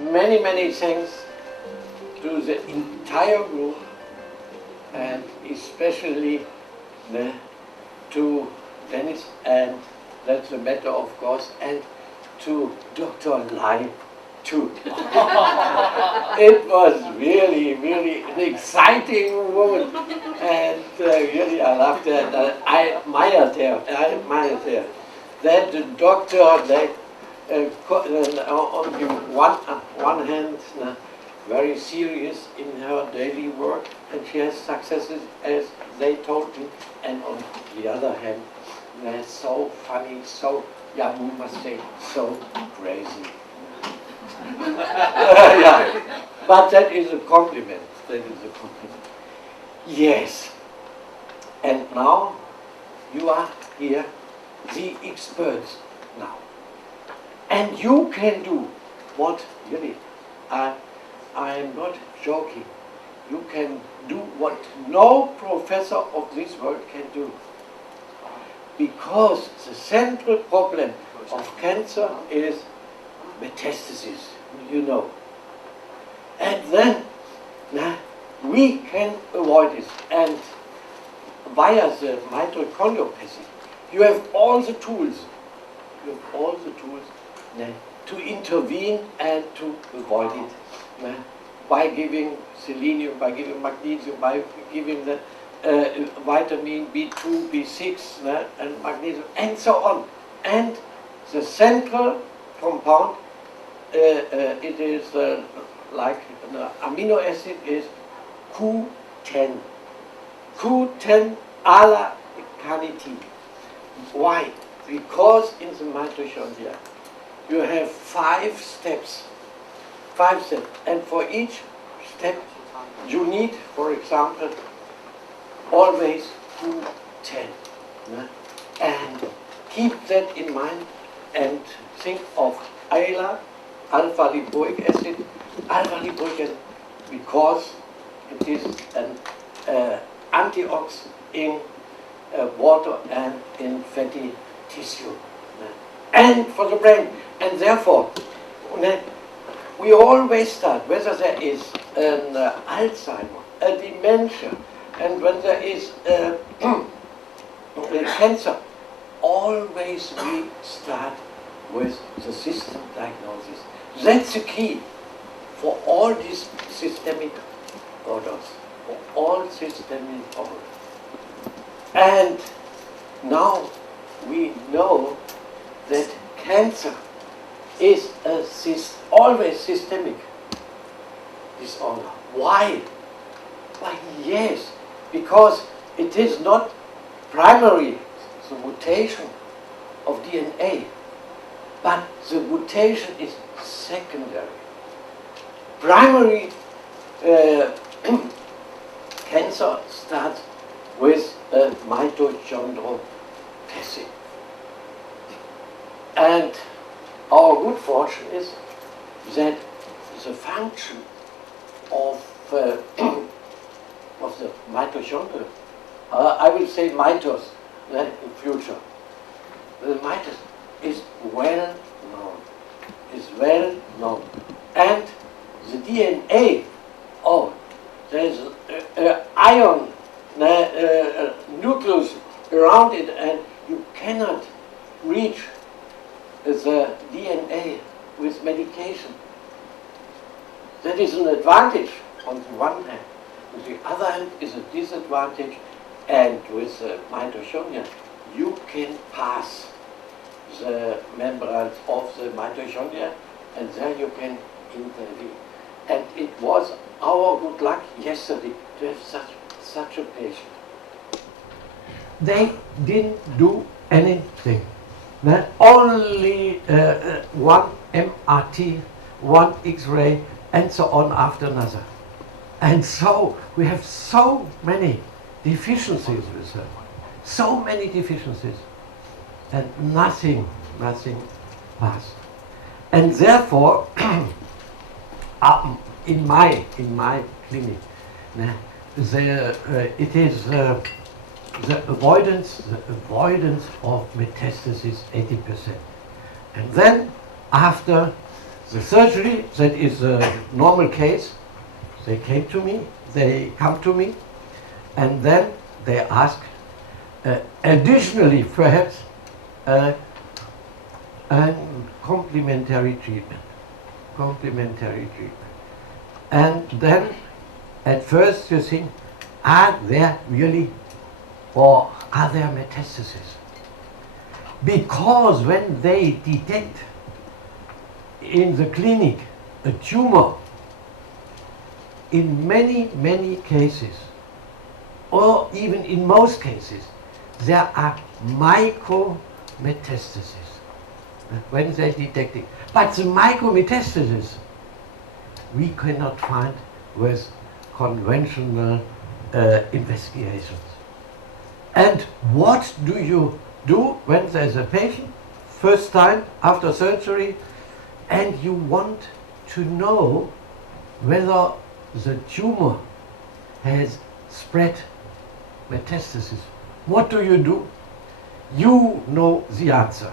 many, many thanks to the entire group, and especially to Dennis, and that's a matter of course, and to Dr. LINE too. It was really, really an exciting moment, and really I loved it. I admired her. That the doctor, on the one hand, very serious in her daily work, and she has successes, as they told me, and on the other hand, they're so funny, so, yeah, we must say, so crazy. Yeah, but that is a compliment. That is a compliment. Yes, and now you are here, the experts now, and you can do what really. I am not joking. You can do what no professor of this world can do, because the central problem of cancer is metastasis, you know. And then we can avoid it. And via the mitochondriopathy, you have all the tools. You have all the tools to intervene and to avoid it. By giving selenium, by giving magnesium, by giving the vitamin B2, B6, and magnesium, and so on. And the central compound, it is like an amino acid, is Q10. Q10 alpha-carnitine. Why? Because in the mitochondria you have 5 steps. 5 steps. And for each step you need, for example, always Q10. And keep that in mind and think of ALA, alpha-lipoic acid, because it is an antioxidant in water and in fatty tissue. And for the brain. And therefore, we always start, whether there is an Alzheimer, a dementia, and when there is cancer, always we start with the system diagnosis. That's the key for all these systemic orders, for all systemic orders. And now we know that cancer is always systemic disorder. Why? Why, yes, because it is not primary, the mutation of DNA, but the mutation is secondary. Primary cancer starts with mitochondriopathy. And our good fortune is that the function of the mitochondria, I will say mitos in future, the mitos is well known. And the DNA, there is an ion nucleus around it, and you cannot reach the DNA with medication. That is an advantage on the one hand. On the other hand is a disadvantage, and with the mitochondria you can pass the membranes of the mitochondria, and then you can intervene. And it was our good luck yesterday to have such a patient. They didn't do anything. Only one MRT, one X-ray, and so on after another. And so we have so many deficiencies with her. So many deficiencies. And nothing passed. And therefore, in my clinic, it is the avoidance of metastasis 80%. And then after the surgery, that is a normal case. They come to me, and then they ask additionally perhaps a complementary treatment. And then at first you think, are there really, or are there metastases? Because when they detect in the clinic a tumor, in many cases, or even in most cases, there are micrometastases when they detect it. But the micrometastases we cannot find with conventional investigations. And what do you do when there's a patient, first time after surgery, and you want to know whether the tumor has spread metastasis? What do? You know the answer.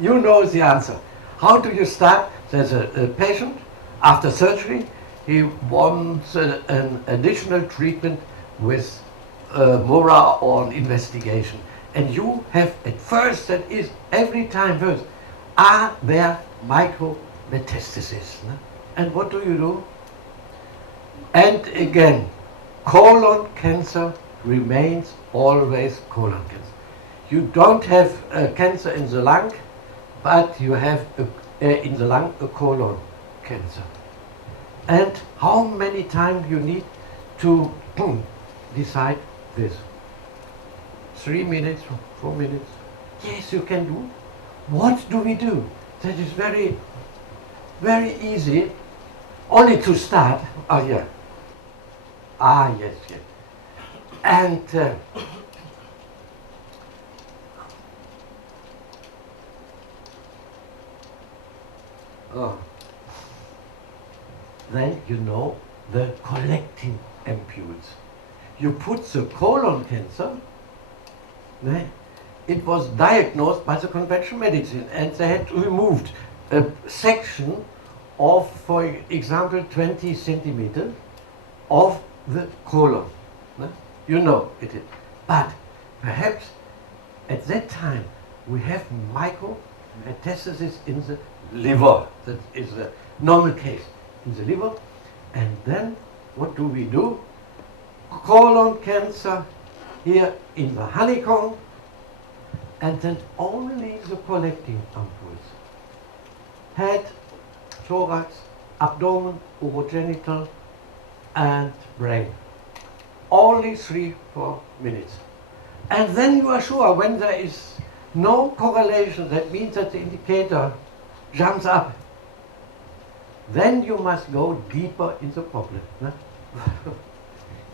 You know the answer. How do you start? There's a patient after surgery. He wants an additional treatment with MORA or an investigation. And you have at first, that is every time first, are there micrometastases? And what do? And again, colon cancer remains always colon cancer. You don't have cancer in the lung, but you have in the lung a colon cancer. And how many times you need to decide this? 3 minutes, 4 minutes? Yes, you can do. What do we do? That is very, very easy. Only to start. Oh, yeah. Yes. And then you know the collecting ampules. You put the colon cancer. It was diagnosed by the conventional medicine, and they had removed a section of, for example, 20 centimeters of the colon. You know it is. But perhaps at that time we have micrometastasis in the liver. That is the normal case in the liver. And then what do? Colon cancer here in the honeycomb, and then only the collecting ampules. Head, thorax, abdomen, urogenital, and brain. Only 3-4 minutes. And then you are sure when there is no correlation, that means that the indicator jumps up. Then you must go deeper in the problem.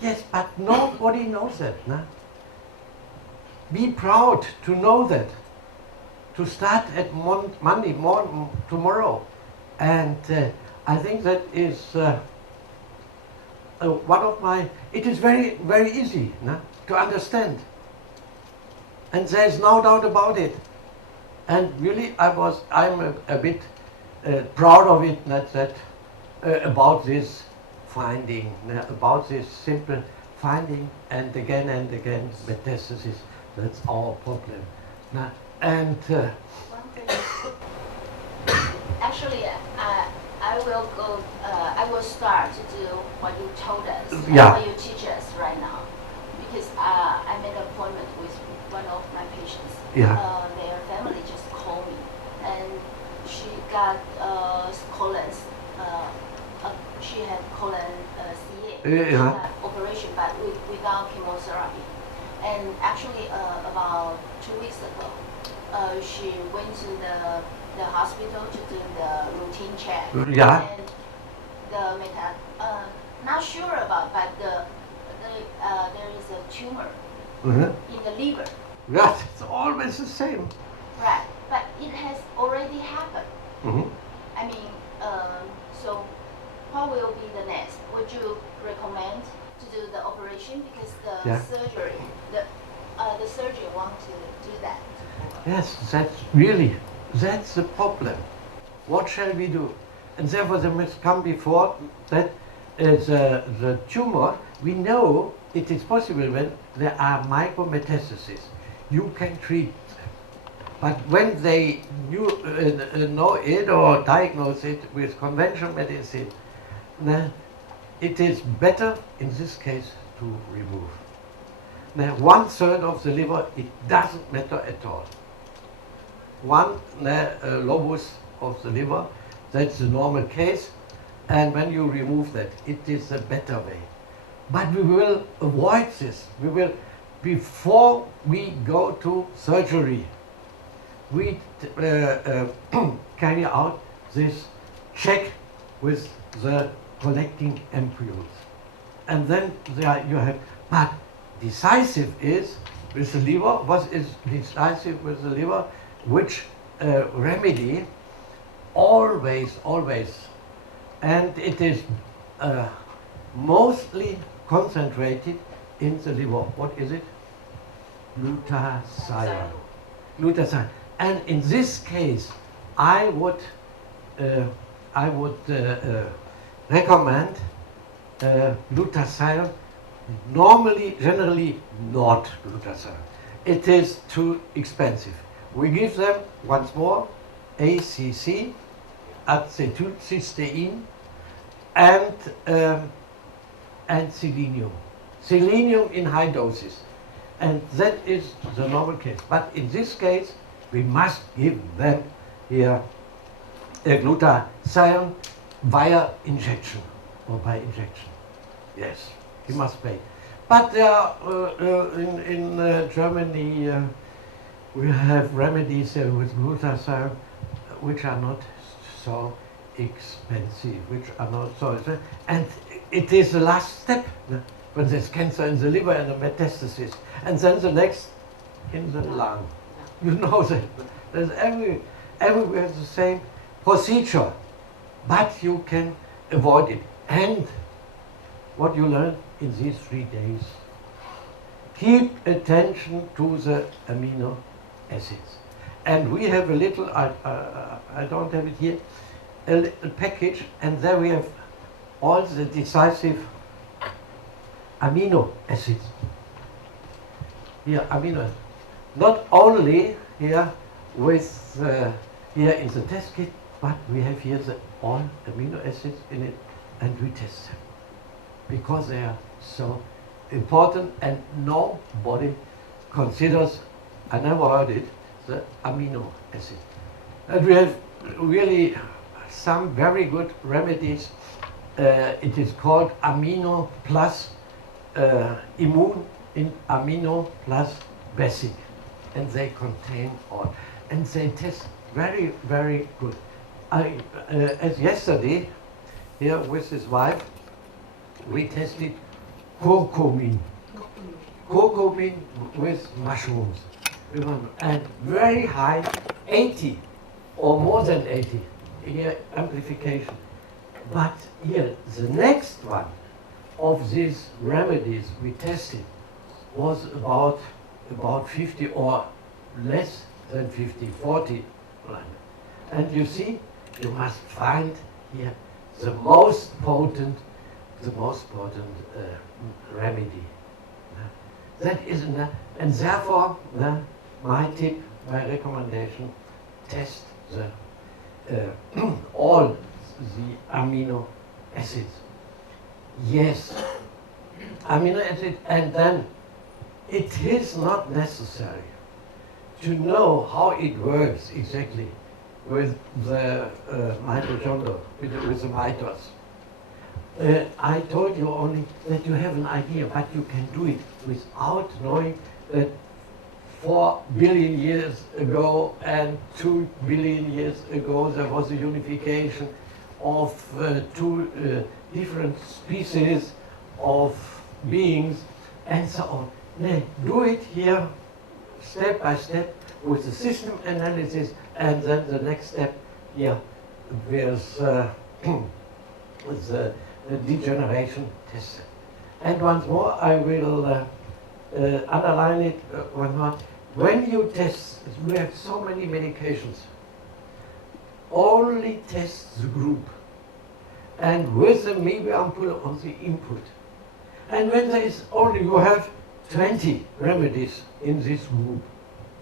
Yes, but nobody knows that. Be proud to know that. To start at Monday morning, tomorrow. And I think that is one of my, it is very, very easy to understand. And there's no doubt about it. And really, I'm a bit proud of it, about this finding, about this simple finding, and again metastasis. That's our problem. And one thing, actually, I will start to do what you told us, what you teach us right now, because I made an appointment with one of my patients. Their family just called me, and she got colon. She had colon CA operation, but without chemotherapy. And actually, about 2 weeks ago, she went to the hospital to do the routine check. And the not sure about, but there is a tumor in the liver. Right, it's always the same. Right, but it has already happened. I mean, so what will be the next? Would you recommend to do the operation, because the surgery, the surgeon want to do that? Yes, that's the problem. what shall we do? And therefore there must come before that the tumor, we know it is possible when there are micrometastases. You can treat. But when they know it or diagnose it with conventional medicine, it is better in this case to remove. Now, 1/3 of the liver, it doesn't matter at all. One lobus of the liver, that's the normal case, and when you remove that, it is a better way. But we will avoid this. We will, before we go to surgery, we carry out this check with the collecting embryos. And then there you have, but decisive is with the liver, what is decisive with the liver, which remedy always, and it is mostly concentrated in the liver. What is it? Glutathione. Glutathione. And in this case, I would recommend glutathione. Normally, generally not glutathione. It is too expensive. We give them once more ACC, acetylcysteine, and selenium. Selenium in high doses. And that is the normal case. But in this case, we must give them here a glutathione via injection or by injection. Yes, he must pay. But in Germany, we have remedies with glutathione which are not so expensive, and it is the last step when there's cancer in the liver and the metastasis, and then the next in the lung. You know that there's everywhere the same procedure, but you can avoid it. And what you learn in these 3 days, keep attention to the amino acids. And we have a little, I don't have it here, a little package, and there we have all the decisive amino acids. Here, amino acids. Not only here with here in the test kit, but we have here all amino acids in it, and we test them because they are so important, and nobody considers, I never heard it, the amino acid. And we have really some very good remedies. It is called amino plus immune in amino plus basic, and they contain all, and they test very, very good. As yesterday, here with his wife, we tested curcumin with mushrooms, and very high, 80 or more than 80 here amplification. But here the next one of these remedies we tested was about 50 or less than 50, 40. And you see, you must find here the most potent remedy. That is enough, and therefore my tip, my recommendation, test all the amino acids. Yes, amino acid, and then it is not necessary to know how it works exactly with the mitochondria, with the mitose. I told you only that you have an idea, but you can do it without knowing that 4 billion years ago and 2 billion years ago there was a unification of 2 different species of beings, and so on. Do it here step by step with the system analysis, and then the next step here with the degeneration test. And once more, I will underline it one more. When you test, we have so many medications. only test the group, and with the maybe ampoule on the input. And when there is only, you have 20 remedies in this group,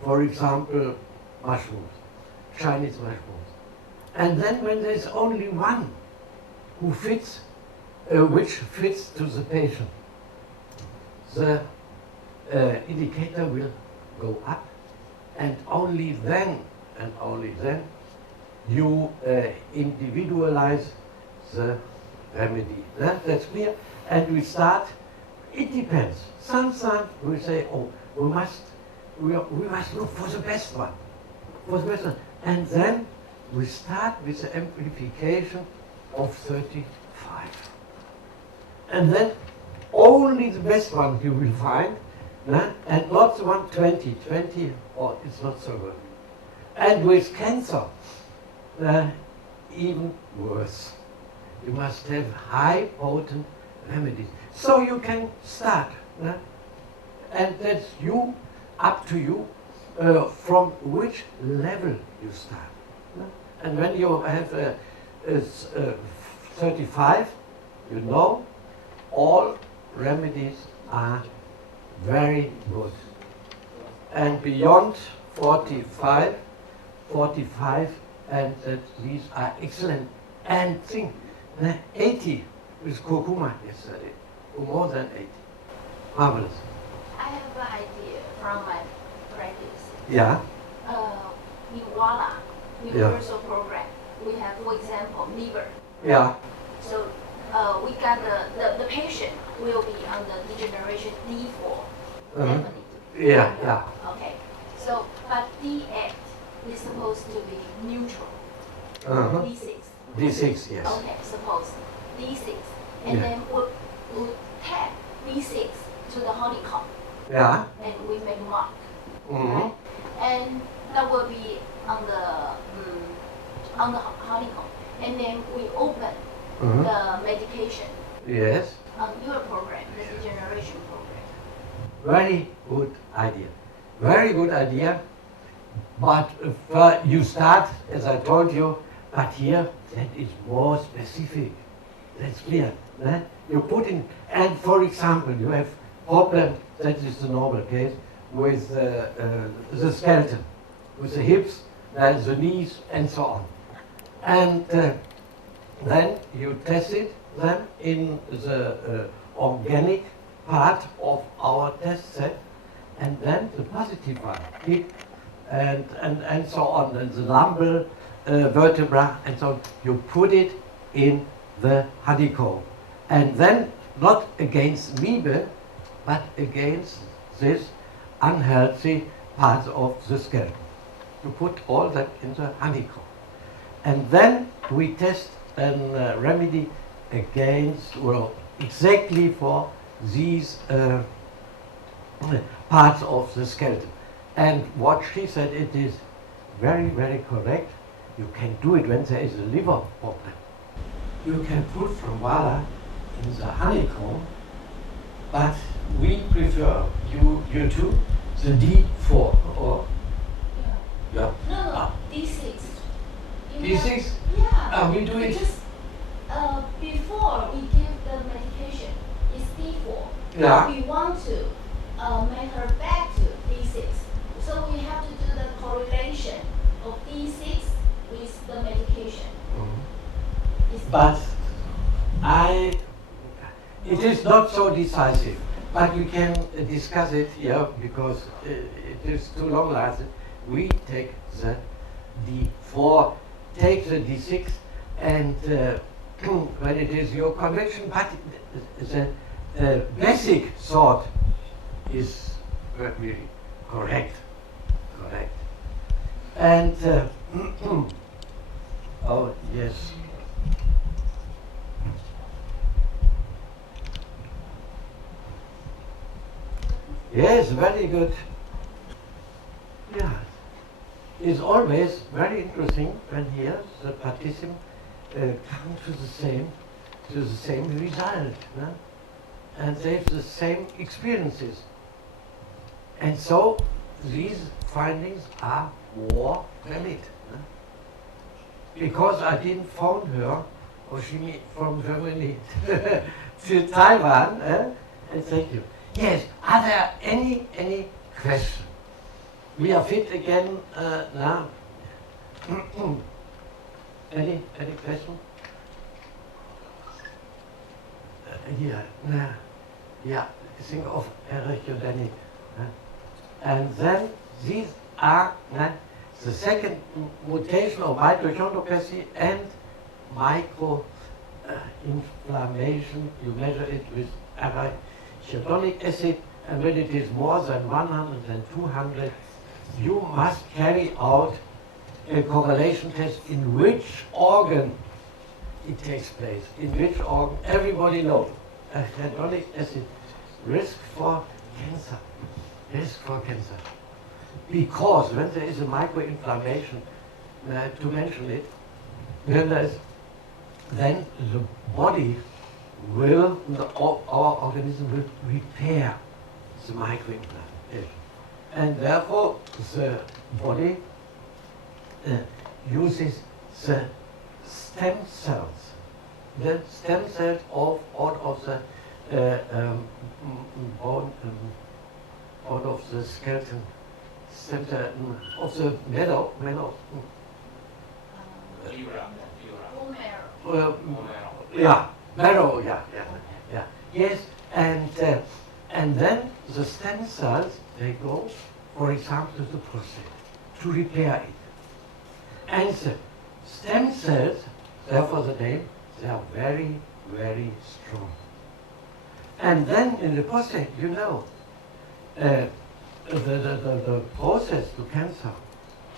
for example, mushrooms, Chinese mushrooms. And then when there is only one who fits, which fits to the patient, the indicator will go up, and only then you individualize the remedy. That's clear. And we start, it depends. Sometimes we say, oh, we must look for the best one. And then we start with the amplification of 35. And then only the best one you will find, and not the one 20. 20, oh, it's not so good. And with cancer, even worse. You must have high potent remedies. So you can start, and that's you, up to you, from which level you start. And when you have 35, you know, all remedies are very good. And beyond 45, and that these are excellent. And think, 80 with kurkuma yesterday, or more than 80. Marvelous. I have an idea from my practice. Yeah. In WALA, universal program, we have, for example, liver. Yeah. So we got the patient will be on the degeneration D4. Definitely. Yeah. Okay. So, but D8 is supposed to be neutral. D6. D6, yes. Okay, suppose D6. And then we'll tap D6 to the honeycomb. Yeah. And we make mark. Mm-hmm. And that will be on the honeycomb. And then we open the medication. Yes. On your program, the degeneration program. Very good idea. Very good idea. But you start, as I told you, but here that is more specific. That's clear. You put in, and for example, you have problem, that is the normal case, with the skeleton, with the hips, the knees, and so on. And then you test it then in the organic part of our test set, and then the positive one, hip, and so on, and the lumbar vertebra, and so on. You put it in the honeycomb, and then not against amoeba, but against this unhealthy part of the skeleton. You put all that in the honeycomb, and then we test a remedy against, well, exactly for these parts of the skeleton. And what she said, it is very, very correct. You can do it when there is a liver problem. You can put from WALA in the honeycomb, but we prefer you two, the D4 or yeah. No, D6. D6? Yeah. We do it. Because before we give the medication, it's D4. Yeah. We want to make her back to D6. So we have to do the correlation of D6 with the medication. But it is not so decisive. But we can discuss it here because it is too long lasting. We take the D4, take the D6, and when it is your convention, but the basic thought is really correct. And oh yes. Yes, very good. Yeah, it's always very interesting when here the participant come to the same result, no? And they have the same experiences. And so these findings are more valid. No? because I didn't phone her, or she from Germany to Taiwan. And thank you. Yes, are there any questions? We are fit again now. Any question? Yeah, think of Erich. And then these are the second mutation of mitochondriopathy and micro-inflammation. You measure it with arachidonic acid, and when it is more than 100 and 200, you must carry out a correlation test in which organ it takes place. In which organ? Everybody knows. Arachidonic acid, risk for cancer. Risk for cancer. Because when there is a microinflammation, to mention it, then the body will, our organism will repair the microinflammation. And therefore the body uses the stem cells. The stem cells out of the bone, out of the skeleton, stem cell of the marrow. Marrow. Yes, and then the stem cells, they go, for example, to the prostate to repair it. And the stem cells, therefore the name, they are very, very strong. And then in the prostate, you know, the process to cancer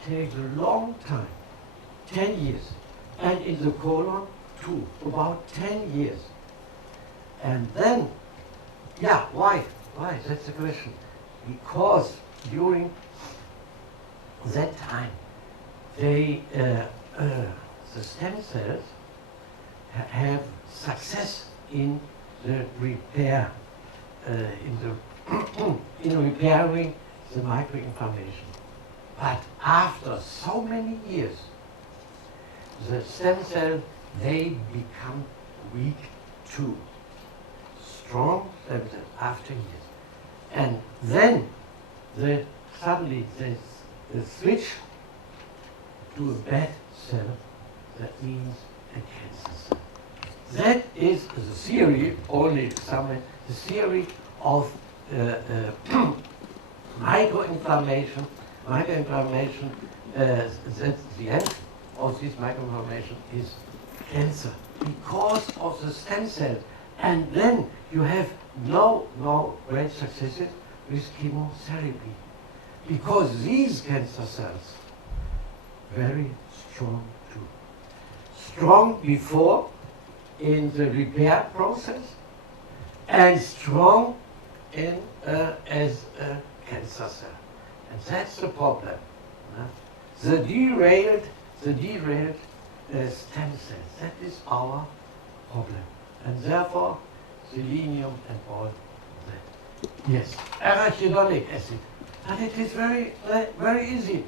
takes a long time, 10 years. And in the colon, too, about 10 years. And then, why? That's the question. Because during that time, the stem cells have success in the repair, in repairing the microinflammation. But after so many years, the stem cells, they become weak too. Strong stem cells after years. And then suddenly they switch to a bad cell, that means a cancer cell. That is the theory, only summary, the theory of microinflammation. Microinflammation, that's the end of this microinflammation is cancer because of the stem cells. And then you have no great successes with chemotherapy because these cancer cells very strong too. Strong before in the repair process and strong in as a cancer cell. And that's the problem. The derailed stem cells, that is our problem. And therefore, selenium and all that. Yes, arachidonic acid. And it is very, very easy.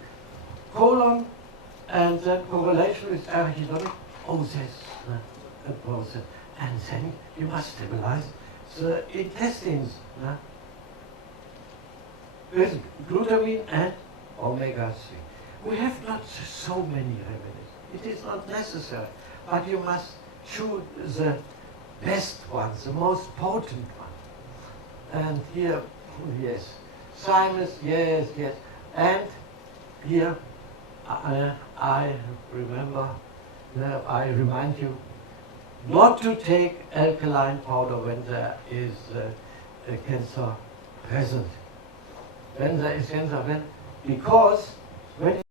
Colon and the correlation with arachidonic, that's a process. And then you must stabilize the intestines with glutamine and omega-3. We have not so many remedies. It is not necessary, but you must choose the best ones, the most potent one. And here, yes, thymus, yes. And here, I remind you not to take alkaline powder when there is a cancer present. When there is cancer present, because when